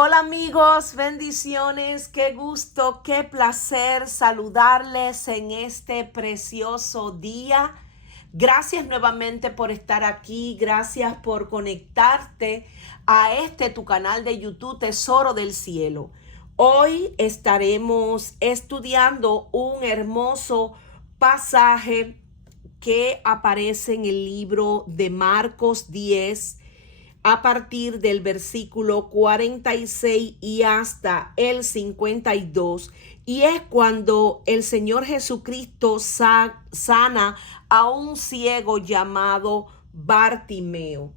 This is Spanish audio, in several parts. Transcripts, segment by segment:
Hola amigos, bendiciones, qué gusto, qué placer saludarles en este precioso día. Gracias nuevamente por estar aquí, gracias por conectarte a tu canal de YouTube Tesoro del Cielo. Hoy estaremos estudiando un hermoso pasaje que aparece en el libro de Marcos 10 a partir del versículo 46 y hasta el 52, y es cuando el Señor Jesucristo sana a un ciego llamado Bartimeo.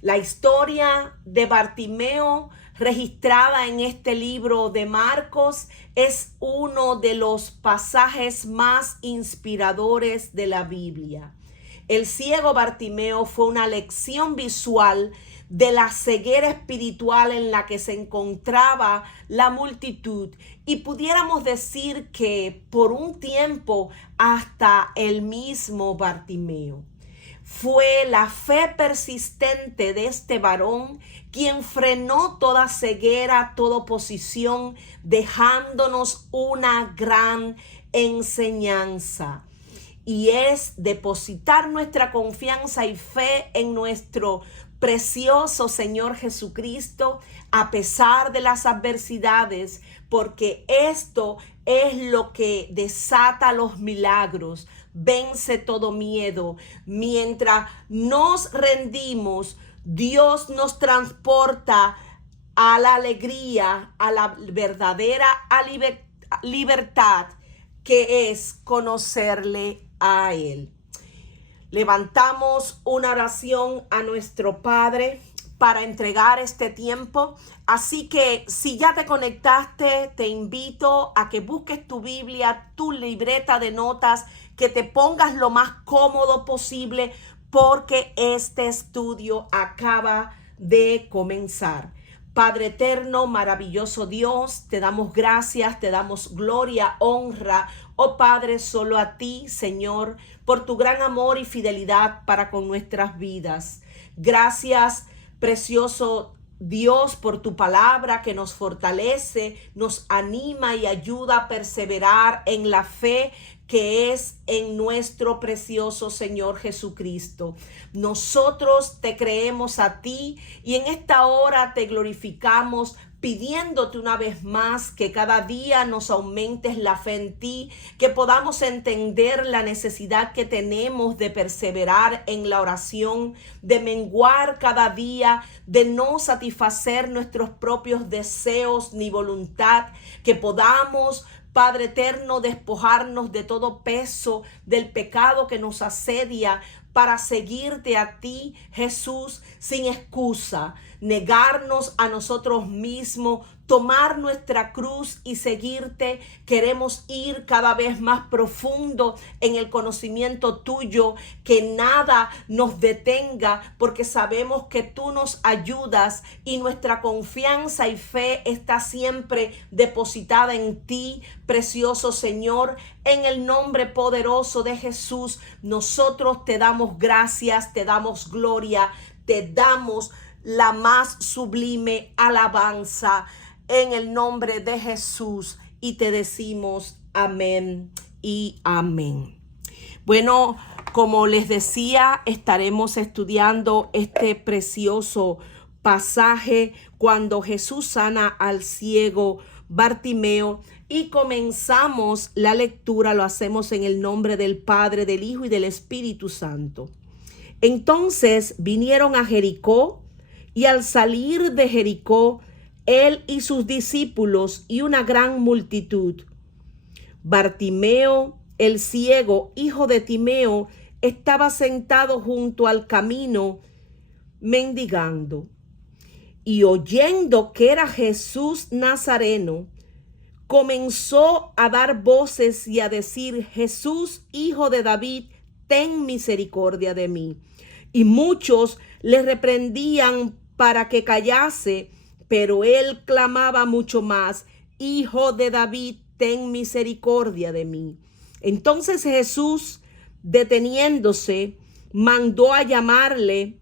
La historia de Bartimeo registrada en este libro de Marcos es uno de los pasajes más inspiradores de la Biblia. El ciego Bartimeo fue una lección visual de la ceguera espiritual en la que se encontraba la multitud, y pudiéramos decir que por un tiempo hasta el mismo Bartimeo. Fue la fe persistente de este varón quien frenó toda ceguera, toda oposición, dejándonos una gran enseñanza. Y es depositar nuestra confianza y fe en nuestro precioso Señor Jesucristo a pesar de las adversidades, porque esto es lo que desata los milagros, vence todo miedo. Mientras nos rendimos, Dios nos transporta a la alegría, a la verdadera libertad, que es conocerle a Él. Levantamos una oración a nuestro Padre para entregar este tiempo. Así que si ya te conectaste, te invito a que busques tu Biblia, tu libreta de notas, que te pongas lo más cómodo posible, porque este estudio acaba de comenzar. Padre eterno, maravilloso Dios, te damos gracias, te damos gloria, honra, oh Padre, solo a ti, Señor, por tu gran amor y fidelidad para con nuestras vidas. Gracias, precioso Dios, por tu palabra que nos fortalece, nos anima y ayuda a perseverar en la fe que es en nuestro precioso Señor Jesucristo. Nosotros te creemos a ti y en esta hora te glorificamos, pidiéndote una vez más que cada día nos aumentes la fe en ti, que podamos entender la necesidad que tenemos de perseverar en la oración, de menguar cada día, de no satisfacer nuestros propios deseos ni voluntad, que podamos, Padre eterno, despojarnos de todo peso del pecado que nos asedia para seguirte a ti, Jesús, sin excusa, negarnos a nosotros mismos, tomar nuestra cruz y seguirte. Queremos ir cada vez más profundo en el conocimiento tuyo, que nada nos detenga, porque sabemos que tú nos ayudas y nuestra confianza y fe está siempre depositada en ti, precioso Señor. En el nombre poderoso de Jesús, nosotros te damos gracias, te damos gloria, te damos la más sublime alabanza en el nombre de Jesús, y te decimos amén y amén. Bueno, como les decía, estaremos estudiando este precioso pasaje cuando Jesús sana al ciego Bartimeo, y comenzamos la lectura. Lo hacemos en el nombre del Padre, del Hijo y del Espíritu Santo. Entonces vinieron a Jericó, y al salir de Jericó, él y sus discípulos y una gran multitud, Bartimeo, el ciego, hijo de Timeo, estaba sentado junto al camino mendigando. Y oyendo que era Jesús Nazareno, comenzó a dar voces y a decir: Jesús, hijo de David, ten misericordia de mí. Y muchos le reprendían para que callase, pero él clamaba mucho más: Hijo de David, ten misericordia de mí. Entonces Jesús, deteniéndose, mandó a llamarle,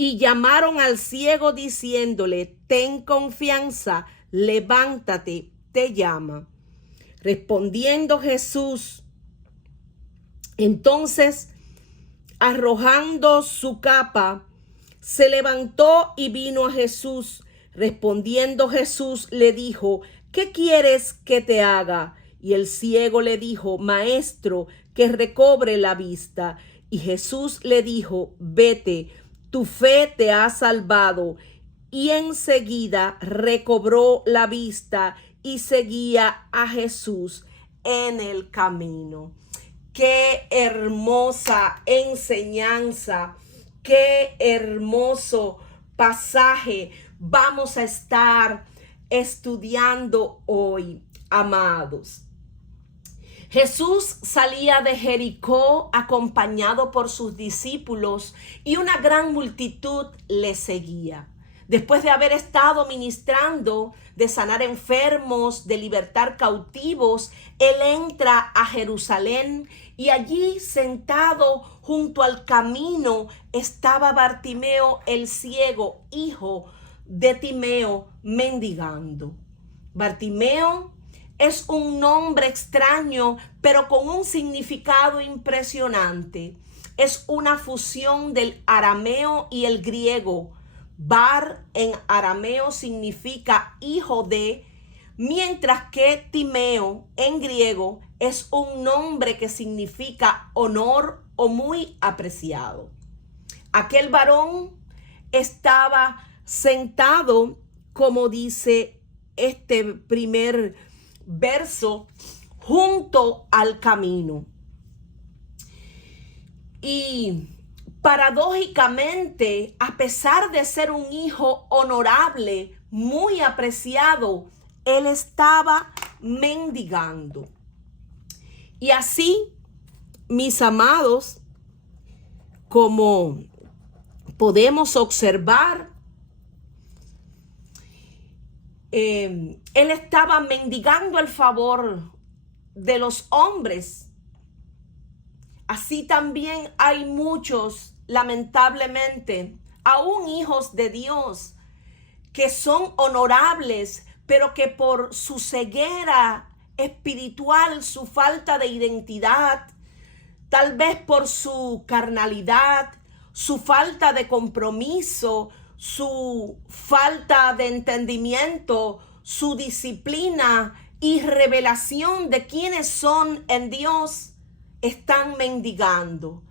y llamaron al ciego diciéndole: ten confianza, levántate, te llama. Respondiendo Jesús, entonces, arrojando su capa, se levantó y vino a Jesús. Respondiendo Jesús le dijo: ¿qué quieres que te haga? Y el ciego le dijo: Maestro, que recobre la vista. Y Jesús le dijo: vete, tu fe te ha salvado. Y enseguida recobró la vista y seguía a Jesús en el camino. Qué hermosa enseñanza, qué hermoso pasaje vamos a estar estudiando hoy, amados. Jesús salía de Jericó acompañado por sus discípulos y una gran multitud le seguía. Después de haber estado ministrando, de sanar enfermos, de libertar cautivos, Él entra a Jerusalén y allí sentado junto al camino estaba Bartimeo el ciego, hijo de Timeo, mendigando. Bartimeo es un nombre extraño, pero con un significado impresionante. Es una fusión del arameo y el griego. Bar en arameo significa hijo de, mientras que Timeo en griego es un nombre que significa honor o muy apreciado. Aquel varón estaba sentado, como dice este primer verso, junto al camino. Y paradójicamente, a pesar de ser un hijo honorable, muy apreciado, él estaba mendigando. Y así, mis amados, como podemos observar, él estaba mendigando el favor de los hombres. Así también hay muchos, lamentablemente, aún hijos de Dios, que son honorables, pero que por su ceguera espiritual, su falta de identidad, tal vez por su carnalidad, su falta de compromiso, su falta de entendimiento, su disciplina y revelación de quiénes son en Dios, están mendigando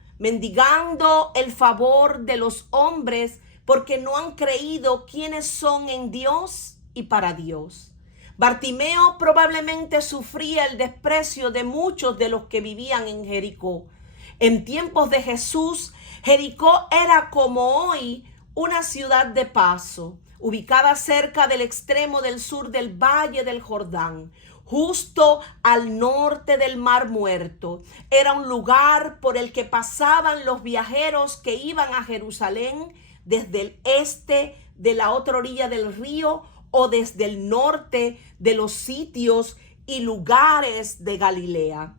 el favor de los hombres porque no han creído quiénes son en Dios y para Dios. Bartimeo probablemente sufría el desprecio de muchos de los que vivían en Jericó. En tiempos de Jesús, Jericó era como hoy una ciudad de paso, ubicada cerca del extremo del sur del Valle del Jordán, justo al norte del Mar Muerto. Era un lugar por el que pasaban los viajeros que iban a Jerusalén desde el este de la otra orilla del río o desde el norte de los sitios y lugares de Galilea.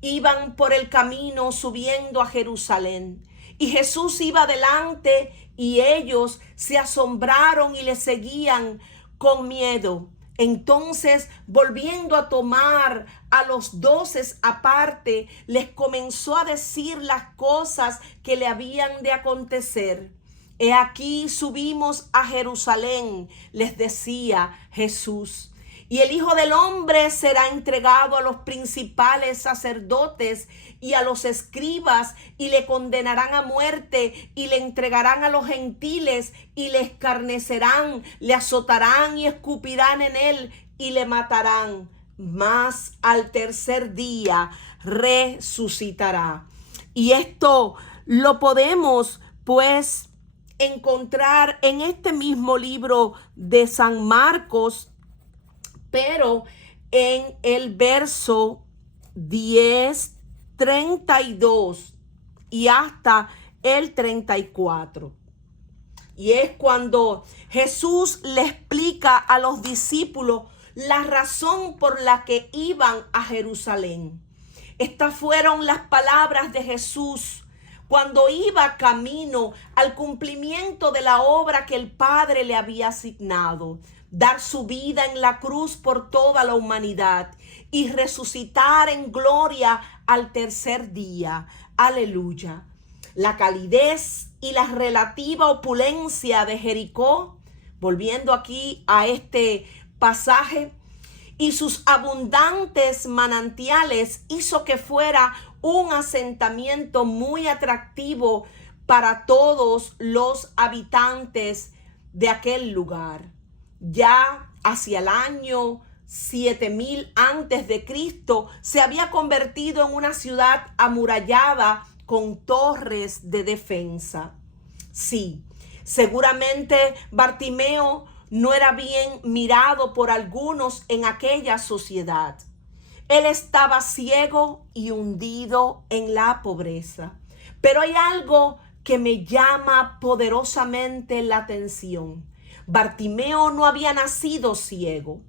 Iban por el camino subiendo a Jerusalén y Jesús iba adelante y ellos se asombraron y le seguían con miedo. Entonces, volviendo a tomar a los 12 aparte, les comenzó a decir las cosas que le habían de acontecer. He aquí subimos a Jerusalén, les decía Jesús, y el Hijo del Hombre será entregado a los principales sacerdotes y a los escribas, y le condenarán a muerte, y le entregarán a los gentiles, y le escarnecerán, le azotarán y escupirán en él, y le matarán. Mas al tercer día resucitará. Y esto lo podemos, pues, encontrar en este mismo libro de San Marcos, pero en el verso 10, 32 y hasta el 34. Y es cuando Jesús le explica a los discípulos la razón por la que iban a Jerusalén. Estas fueron las palabras de Jesús cuando iba camino al cumplimiento de la obra que el Padre le había asignado, dar su vida en la cruz por toda la humanidad y resucitar en gloria al tercer día. Aleluya. La calidez y la relativa opulencia de Jericó, volviendo aquí a este pasaje, y sus abundantes manantiales hizo que fuera un asentamiento muy atractivo para todos los habitantes de aquel lugar. Ya hacia el año 7000 antes de Cristo se había convertido en una ciudad amurallada con torres de defensa. Sí, seguramente Bartimeo no era bien mirado por algunos en aquella sociedad. Él estaba ciego y hundido en la pobreza. Pero hay algo que me llama poderosamente la atención. Bartimeo no había nacido ciego.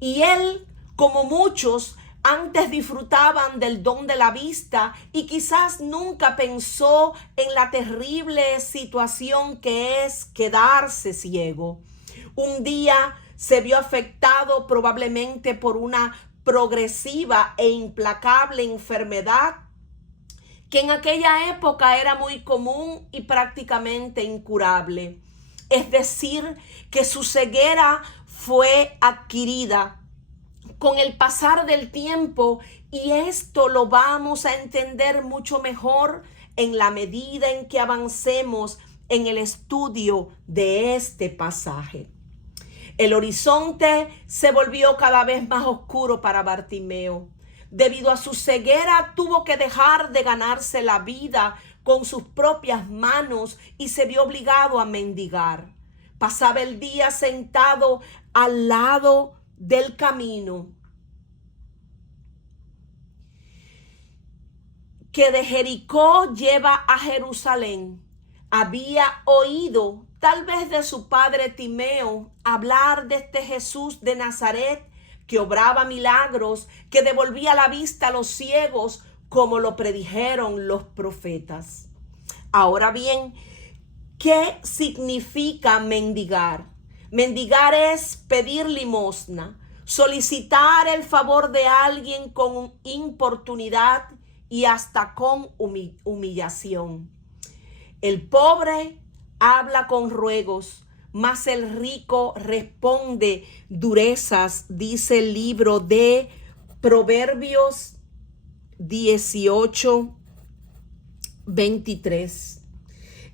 Y él, como muchos, antes disfrutaban del don de la vista y quizás nunca pensó en la terrible situación que es quedarse ciego. Un día se vio afectado probablemente por una progresiva e implacable enfermedad que en aquella época era muy común y prácticamente incurable. Es decir, que su ceguera fue adquirida con el pasar del tiempo, y esto lo vamos a entender mucho mejor en la medida en que avancemos en el estudio de este pasaje. El horizonte se volvió cada vez más oscuro para Bartimeo. Debido a su ceguera, tuvo que dejar de ganarse la vida con sus propias manos y se vio obligado a mendigar. Pasaba el día sentado al lado del camino que de Jericó lleva a Jerusalén. Había oído, tal vez de su padre Timeo, hablar de este Jesús de Nazaret, que obraba milagros, que devolvía la vista a los ciegos, como lo predijeron los profetas. Ahora bien, ¿qué significa mendigar? Mendigar es pedir limosna, solicitar el favor de alguien con importunidad y hasta con humillación. El pobre habla con ruegos, mas el rico responde durezas, dice el libro de Proverbios 18:23.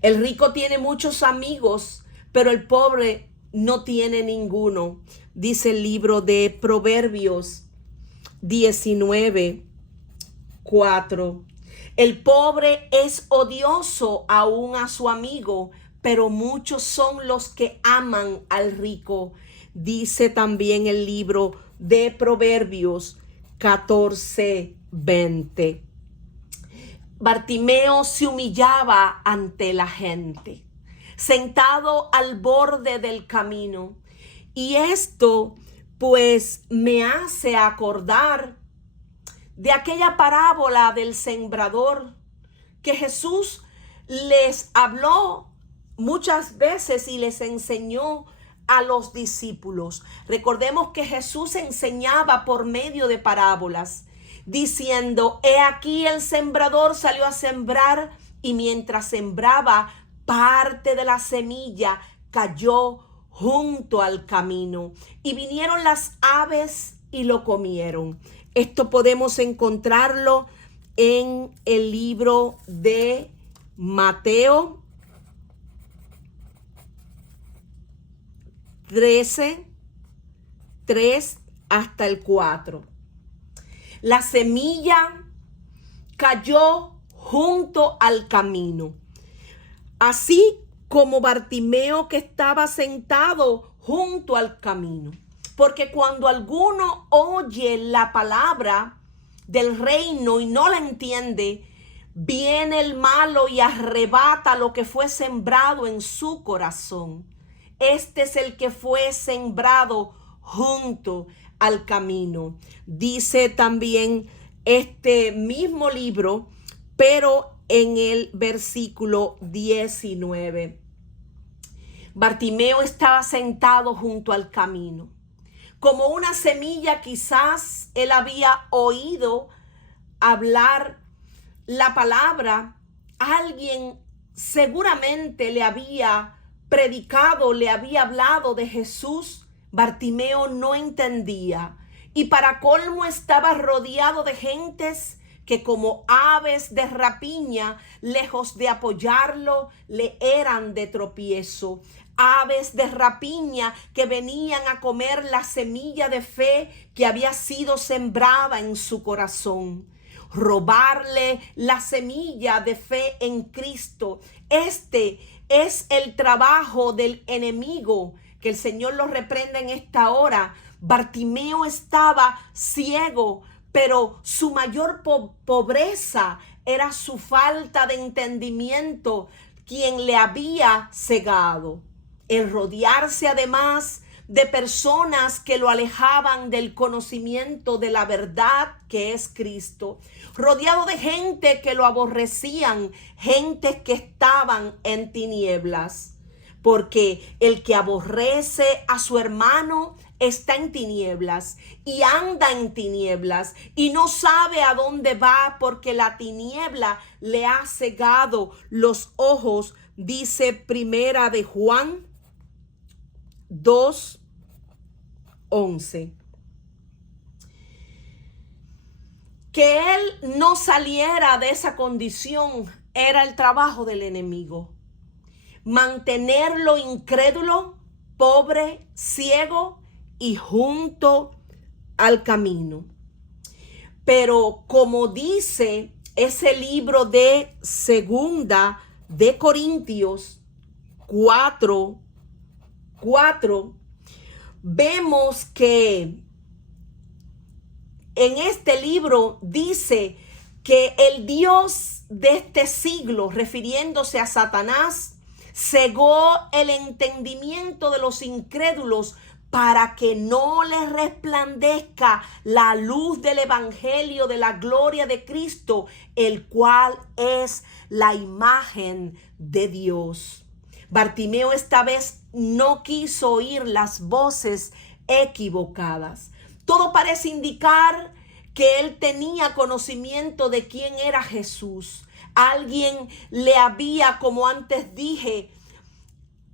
El rico tiene muchos amigos, pero el pobre no tiene ninguno, dice el libro de Proverbios 19:4. El pobre es odioso aún a su amigo, pero muchos son los que aman al rico, dice también el libro de Proverbios 14:20. Bartimeo se humillaba ante la gente, sentado al borde del camino. Y esto pues me hace acordar de aquella parábola del sembrador que Jesús les habló muchas veces y les enseñó a los discípulos. Recordemos que Jesús enseñaba por medio de parábolas, diciendo: he aquí el sembrador salió a sembrar, y mientras sembraba, parte de la semilla cayó junto al camino, y vinieron las aves y lo comieron. Esto podemos encontrarlo en el libro de Mateo 13:3 hasta el 4. La semilla cayó junto al camino, así como Bartimeo, que estaba sentado junto al camino. Porque cuando alguno oye la palabra del reino y no la entiende, viene el malo y arrebata lo que fue sembrado en su corazón. Este es el que fue sembrado junto al camino. Dice también este mismo libro, pero en el versículo 19. Bartimeo estaba sentado junto al camino. Como una semilla, quizás él había oído hablar la palabra. Alguien seguramente le había predicado, le había hablado de Jesús. Bartimeo no entendía. Y para colmo estaba rodeado de gentes que como aves de rapiña, lejos de apoyarlo, le eran de tropiezo. Aves de rapiña que venían a comer la semilla de fe que había sido sembrada en su corazón. Robarle la semilla de fe en Cristo. Este es el trabajo del enemigo. Que el Señor lo reprenda en esta hora. Bartimeo estaba ciego, pero su mayor pobreza era su falta de entendimiento, quien le había cegado. El rodearse además de personas que lo alejaban del conocimiento de la verdad que es Cristo, rodeado de gente que lo aborrecían, gente que estaban en tinieblas, porque el que aborrece a su hermano está en tinieblas y anda en tinieblas y no sabe a dónde va, porque la tiniebla le ha cegado los ojos, dice Primera de Juan 2:11. Que él no saliera de esa condición era el trabajo del enemigo. Mantenerlo incrédulo, pobre, ciego y junto al camino. Pero como dice ese libro de Segunda de Corintios 4, vemos que en este libro dice que el Dios de este siglo, refiriéndose a Satanás, cegó el entendimiento de los incrédulos para que no les resplandezca la luz del evangelio de la gloria de Cristo, el cual es la imagen de Dios. Bartimeo esta vez no quiso oír las voces equivocadas. Todo parece indicar que él tenía conocimiento de quién era Jesús. Alguien le había, como antes dije,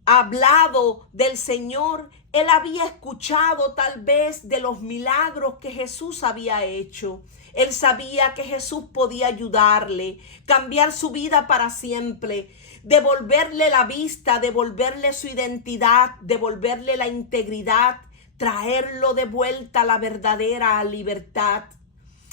hablado del Señor. Él había escuchado tal vez de los milagros que Jesús había hecho. Él sabía que Jesús podía ayudarle, cambiar su vida para siempre, devolverle la vista, devolverle su identidad, devolverle la integridad, traerlo de vuelta a la verdadera libertad.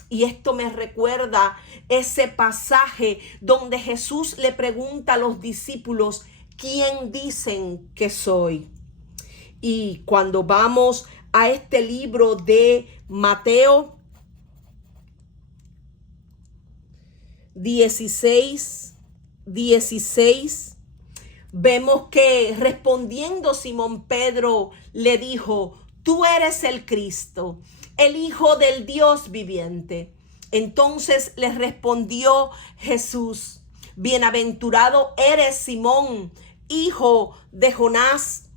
Y esto me recuerda ese pasaje donde Jesús le pregunta a los discípulos, ¿quién dicen que soy? Y cuando vamos a este libro de Mateo 16, vemos que respondiendo Simón Pedro le dijo, tú eres el Cristo, el Hijo del Dios viviente. Entonces le respondió Jesús, bienaventurado eres Simón, hijo de Jonás,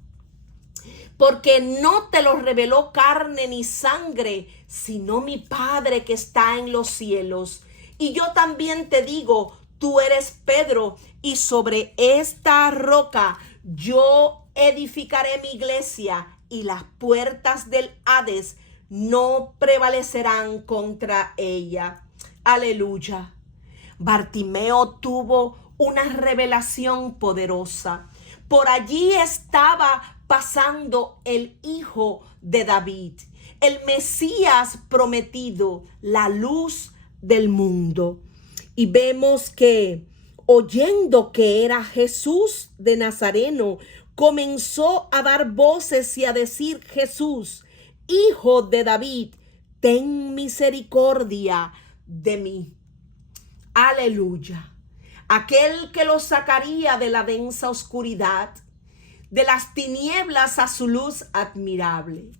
porque no te lo reveló carne ni sangre, sino mi Padre que está en los cielos. Y yo también te digo, tú eres Pedro, y sobre esta roca yo edificaré mi iglesia, y las puertas del Hades no prevalecerán contra ella. Aleluya. Bartimeo tuvo una revelación poderosa. Por allí estaba pasando el Hijo de David, el Mesías prometido, la luz del mundo. Y vemos que, oyendo que era Jesús de Nazareno, comenzó a dar voces y a decir, Jesús, Hijo de David, ten misericordia de mí. Aleluya. Aquel que lo sacaría de la densa oscuridad, de las tinieblas a su luz admirable.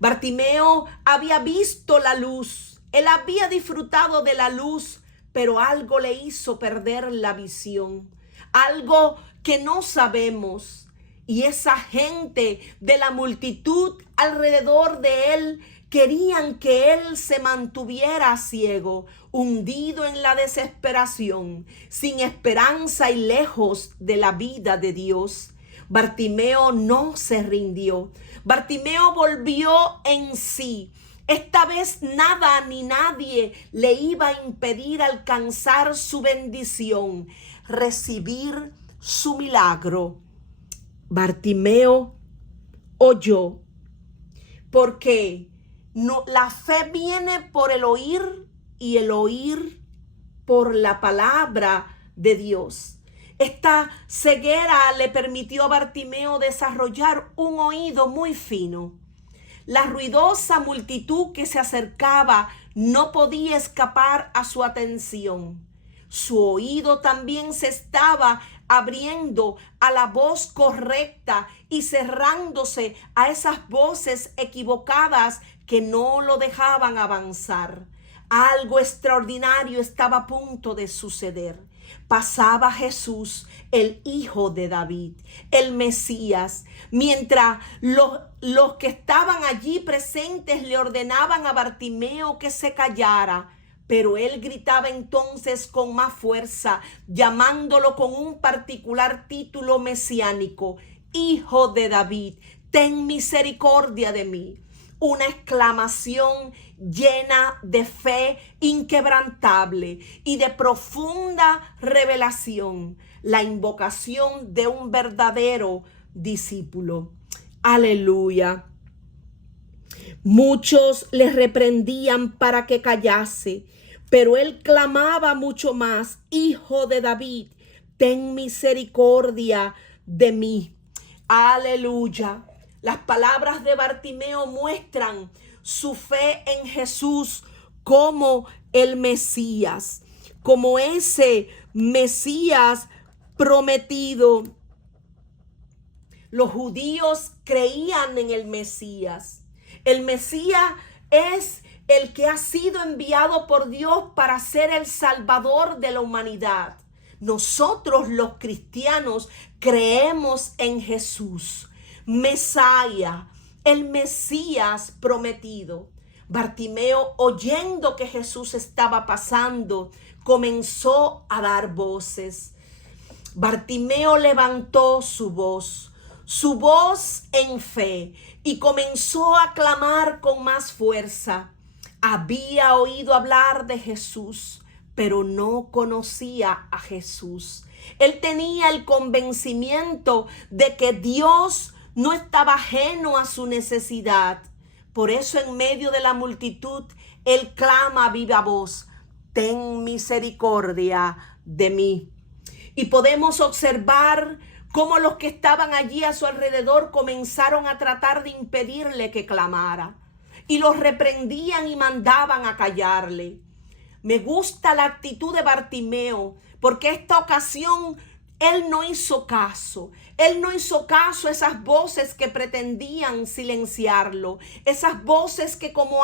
Bartimeo había visto la luz, él había disfrutado de la luz, pero algo le hizo perder la visión, algo que no sabemos. Y esa gente de la multitud alrededor de él querían que él se mantuviera ciego, hundido en la desesperación, sin esperanza y lejos de la vida de Dios. Bartimeo no se rindió. Bartimeo volvió en sí. Esta vez nada ni nadie le iba a impedir alcanzar su bendición, recibir su milagro. Bartimeo oyó, porque la fe viene por el oír y el oír por la palabra de Dios. Esta ceguera le permitió a Bartimeo desarrollar un oído muy fino. La ruidosa multitud que se acercaba no podía escapar a su atención. Su oído también se estaba abriendo a la voz correcta y cerrándose a esas voces equivocadas que no lo dejaban avanzar. Algo extraordinario estaba a punto de suceder. Pasaba Jesús, el Hijo de David, el Mesías, mientras los que estaban allí presentes le ordenaban a Bartimeo que se callara. Pero él gritaba entonces con más fuerza, llamándolo con un particular título mesiánico: Hijo de David, ten misericordia de mí. Una exclamación llena de fe inquebrantable y de profunda revelación, la invocación de un verdadero discípulo. Aleluya. Muchos le reprendían para que callase, pero él clamaba mucho más: Hijo de David, ten misericordia de mí. Aleluya. Las palabras de Bartimeo muestran su fe en Jesús como el Mesías, como ese Mesías prometido. Los judíos creían en el Mesías. El Mesías es el que ha sido enviado por Dios para ser el Salvador de la humanidad. Nosotros los cristianos creemos en Jesús, Mesías, el Mesías prometido. Bartimeo, oyendo que Jesús estaba pasando, comenzó a dar voces. Bartimeo levantó su voz en fe, y comenzó a clamar con más fuerza. Había oído hablar de Jesús, pero no conocía a Jesús. Él tenía el convencimiento de que Dios no estaba ajeno a su necesidad. Por eso, en medio de la multitud, él clama a viva voz: ten misericordia de mí. Y podemos observar cómo los que estaban allí a su alrededor comenzaron a tratar de impedirle que clamara, y los reprendían y mandaban a callarle. Me gusta la actitud de Bartimeo, porque esta ocasión él no hizo caso. Él no hizo caso a esas voces que pretendían silenciarlo, esas voces que como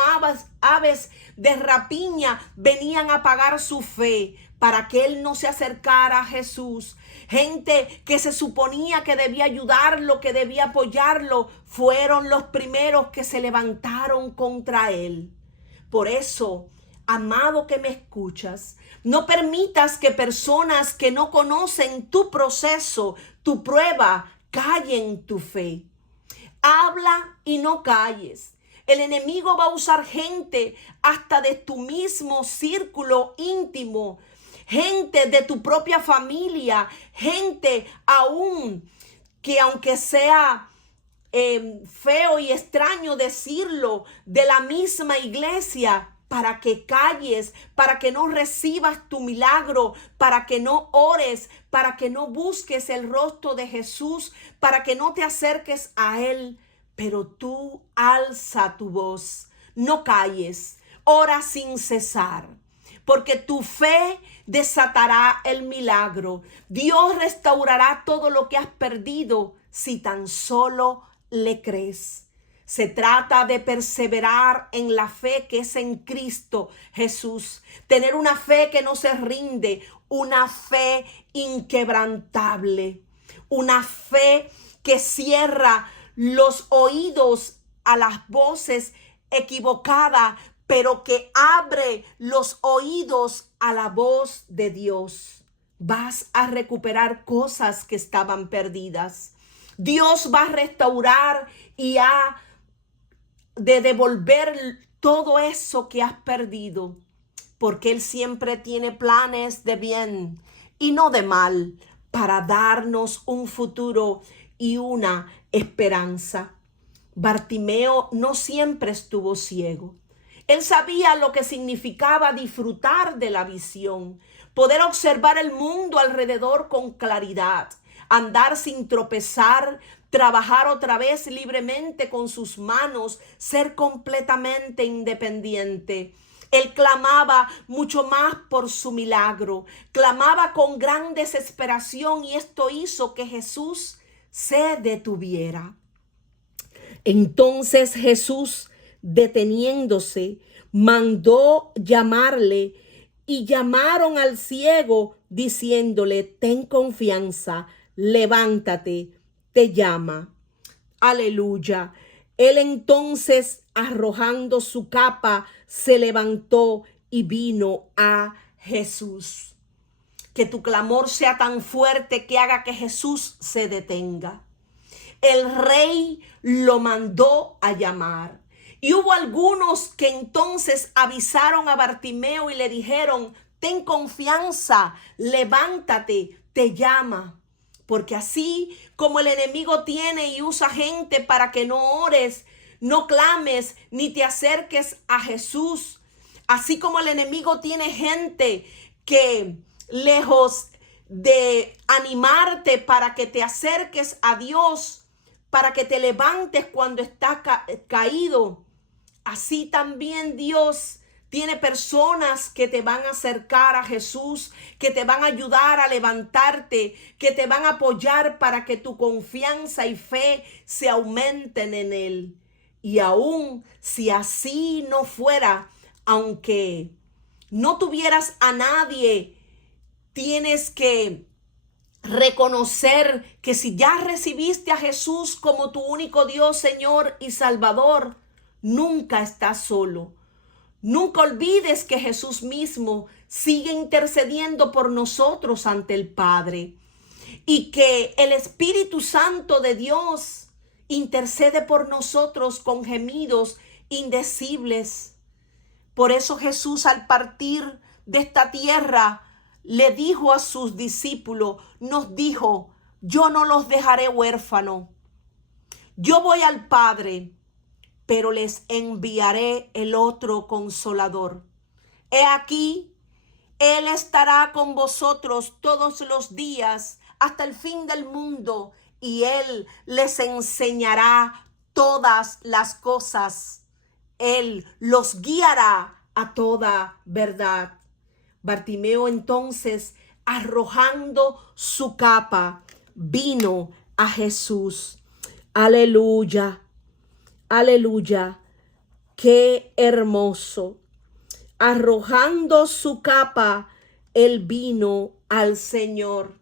aves de rapiña venían a apagar su fe para que él no se acercara a Jesús. Gente que se suponía que debía ayudarlo, que debía apoyarlo, fueron los primeros que se levantaron contra él. Por eso, amado que me escuchas, no permitas que personas que no conocen tu proceso, tu prueba, callen tu fe. Habla y no calles. El enemigo va a usar gente hasta de tu mismo círculo íntimo, gente de tu propia familia, gente aún que, aunque sea feo y extraño decirlo, de la misma iglesia, para que calles, para que no recibas tu milagro, para que no ores, para que no busques el rostro de Jesús, para que no te acerques a Él. Pero tú alza tu voz, no calles, ora sin cesar, porque tu fe desatará el milagro. Dios restaurará todo lo que has perdido si tan solo le crees. Se trata de perseverar en la fe que es en Cristo Jesús. Tener una fe que no se rinde, una fe inquebrantable, una fe que cierra los oídos a las voces equivocadas, pero que abre los oídos a la voz de Dios. Vas a recuperar cosas que estaban perdidas. Dios va a restaurar y de devolver todo eso que has perdido, porque Él siempre tiene planes de bien y no de mal, para darnos un futuro y una esperanza. Bartimeo no siempre estuvo ciego. Él sabía lo que significaba disfrutar de la visión, poder observar el mundo alrededor con claridad, andar sin tropezar, trabajar otra vez libremente con sus manos, ser completamente independiente. Él clamaba mucho más por su milagro, clamaba con gran desesperación, y esto hizo que Jesús se detuviera. Entonces Jesús, deteniéndose, mandó llamarle, y llamaron al ciego diciéndole: ten confianza, levántate, te llama. Aleluya. Él entonces, arrojando su capa, se levantó y vino a Jesús. Que tu clamor sea tan fuerte que haga que Jesús se detenga. El rey lo mandó a llamar. Y hubo algunos que entonces avisaron a Bartimeo y le dijeron: ten confianza, levántate, te llama. Porque así como el enemigo tiene y usa gente para que no ores, no clames, ni te acerques a Jesús, así como el enemigo tiene gente que, lejos de animarte para que te acerques a Dios, para que te levantes cuando estás caído, así también Dios tiene personas que te van a acercar a Jesús, que te van a ayudar a levantarte, que te van a apoyar para que tu confianza y fe se aumenten en Él. Y aún si así no fuera, aunque no tuvieras a nadie, tienes que reconocer que si ya recibiste a Jesús como tu único Dios, Señor y Salvador, nunca estás solo. Nunca olvides que Jesús mismo sigue intercediendo por nosotros ante el Padre, y que el Espíritu Santo de Dios intercede por nosotros con gemidos indecibles. Por eso Jesús, al partir de esta tierra, le dijo a sus discípulos, nos dijo: yo no los dejaré huérfanos. Yo voy al Padre, pero les enviaré el otro Consolador. He aquí, Él estará con vosotros todos los días hasta el fin del mundo, y Él les enseñará todas las cosas. Él los guiará a toda verdad. Bartimeo entonces, arrojando su capa, vino a Jesús. Aleluya. Aleluya, qué hermoso. Arrojando su capa, él vino al Señor.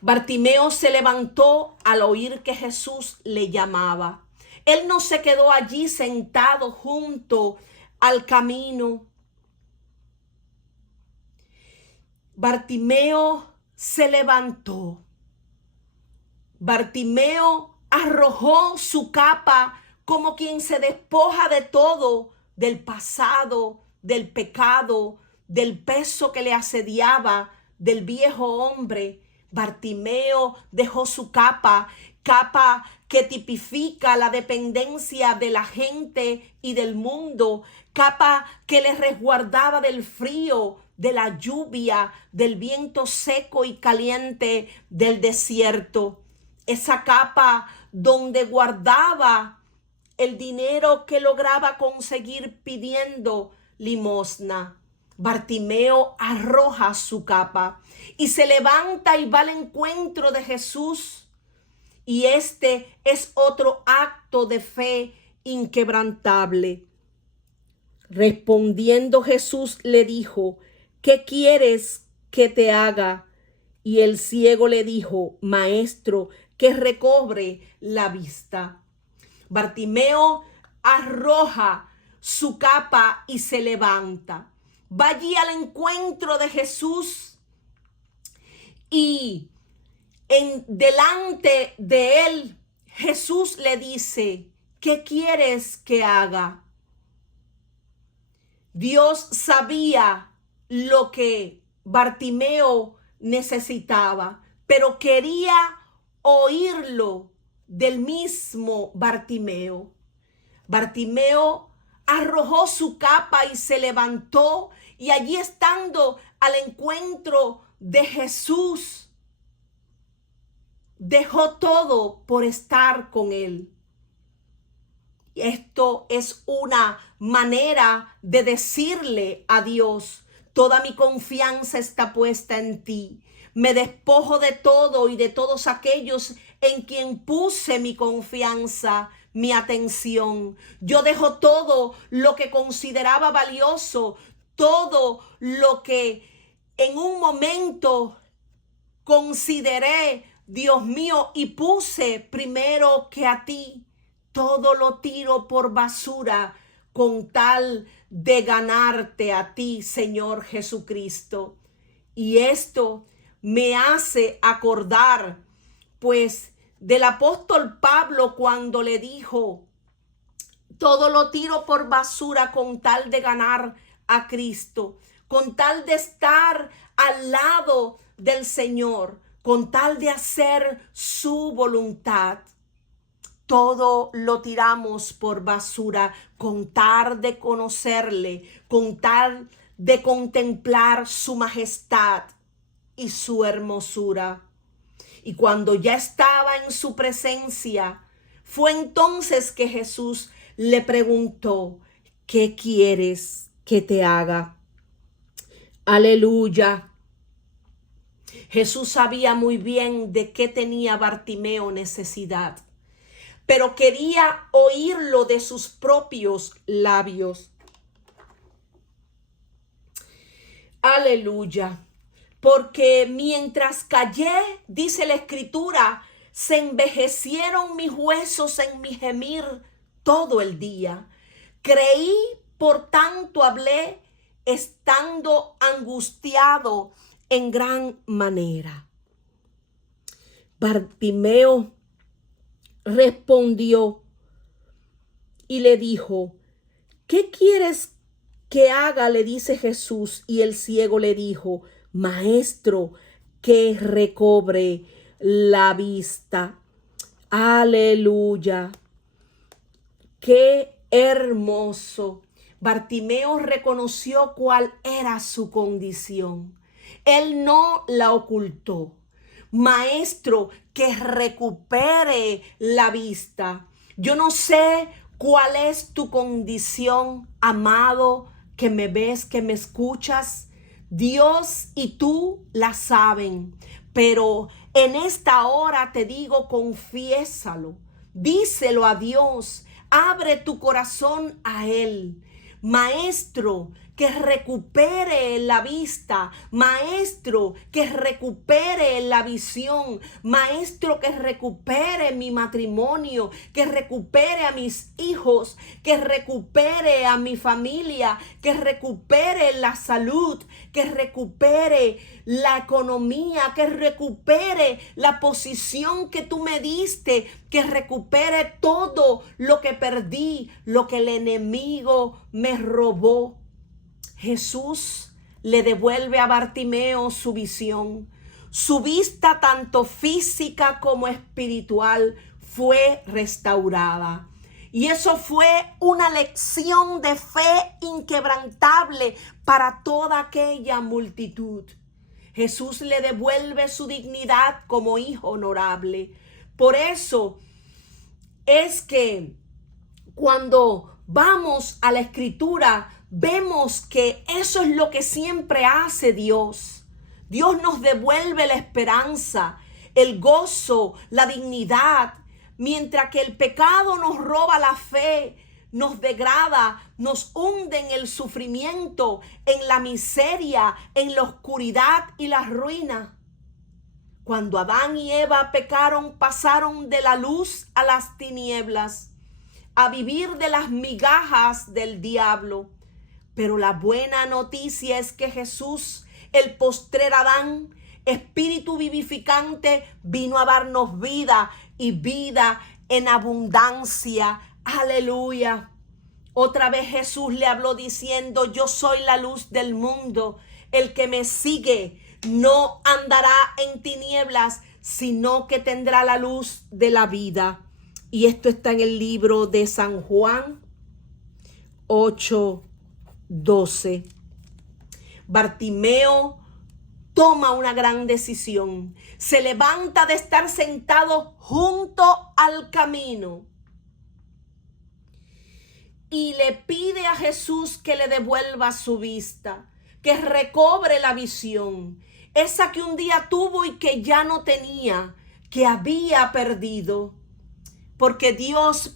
Bartimeo se levantó al oír que Jesús le llamaba. Él no se quedó allí sentado junto al camino. Bartimeo se levantó. Bartimeo arrojó su capa como quien se despoja de todo, del pasado, del pecado, del peso que le asediaba, del viejo hombre. Bartimeo dejó su capa que tipifica la dependencia de la gente y del mundo, capa que le resguardaba del frío, de la lluvia, del viento seco y caliente del desierto. Esa capa donde guardaba el dinero que lograba conseguir pidiendo limosna. Bartimeo arroja su capa y se levanta y va al encuentro de Jesús. Y este es otro acto acto de fe inquebrantable. Respondiendo Jesús le dijo: ¿qué quieres que te haga? Y el ciego le dijo: Maestro, que recobre la vista. Bartimeo arroja su capa y se levanta. Va allí al encuentro de Jesús y delante de él Jesús le dice: ¿qué quieres que haga? Dios sabía lo que Bartimeo necesitaba, pero quería oírlo del mismo Bartimeo. Bartimeo arrojó su capa y se levantó, y allí estando al encuentro de Jesús, dejó todo por estar con él. Esto es una manera de decirle a Dios: toda mi confianza está puesta en ti. Me despojo de todo y de todos aquellos en quien puse mi confianza, mi atención. Yo dejo todo lo que consideraba valioso, todo lo que en un momento consideré, Dios mío, y puse primero que a ti. Todo lo tiro por basura con tal de ganarte a ti, Señor Jesucristo. Y esto me hace acordar, pues, del apóstol Pablo cuando le dijo: todo lo tiro por basura con tal de ganar a Cristo, con tal de estar al lado del Señor, con tal de hacer su voluntad. Todo lo tiramos por basura con tal de conocerle, con tal de contemplar su majestad y su hermosura. Y cuando ya estaba en su presencia, fue entonces que Jesús le preguntó: ¿qué quieres que te haga? Aleluya. Jesús sabía muy bien de qué tenía Bartimeo necesidad, pero quería oírlo de sus propios labios. Aleluya. Porque mientras callé, dice la Escritura, se envejecieron mis huesos en mi gemir todo el día. Creí, por tanto hablé, estando angustiado en gran manera. Bartimeo respondió y le dijo: ¿qué quieres que haga? Le dice Jesús. Y el ciego le dijo: Maestro, que recobre la vista. Aleluya. Qué hermoso. Bartimeo reconoció cuál era su condición. Él no la ocultó. Maestro, que recupere la vista. Yo no sé cuál es tu condición, amado, que me ves, que me escuchas. Dios y tú la saben, pero en esta hora te digo: confiésalo, díselo a Dios, abre tu corazón a Él. Maestro, que recupere la vista. Maestro, que recupere la visión. Maestro, que recupere mi matrimonio, que recupere a mis hijos, que recupere a mi familia, que recupere la salud, que recupere la economía, que recupere la posición que tú me diste, que recupere todo lo que perdí, lo que el enemigo me robó. Jesús le devuelve a Bartimeo su visión. Su vista, tanto física como espiritual, fue restaurada. Y eso fue una lección de fe inquebrantable para toda aquella multitud. Jesús le devuelve su dignidad como hijo honorable. Por eso es que cuando vamos a la Escritura, vemos que eso es lo que siempre hace Dios. Dios nos devuelve la esperanza, el gozo, la dignidad, Mientras que el pecado nos roba la fe, nos degrada, nos hunde en el sufrimiento, en la miseria, en la oscuridad y la ruina. Cuando Adán y Eva pecaron, pasaron de la luz a las tinieblas, a vivir de las migajas del diablo. Pero la buena noticia es que Jesús, el postrer Adán, Espíritu vivificante, vino a darnos vida y vida en abundancia. Aleluya. Otra vez Jesús le habló diciendo: yo soy la luz del mundo. El que me sigue no andará en tinieblas, sino que tendrá la luz de la vida. Y esto está en el libro de San Juan 8:12. Bartimeo toma una gran decisión. Se levanta de estar sentado junto al camino y le pide a Jesús que le devuelva su vista, que recobre la visión, esa que un día tuvo y que ya no tenía, que había perdido, porque Dios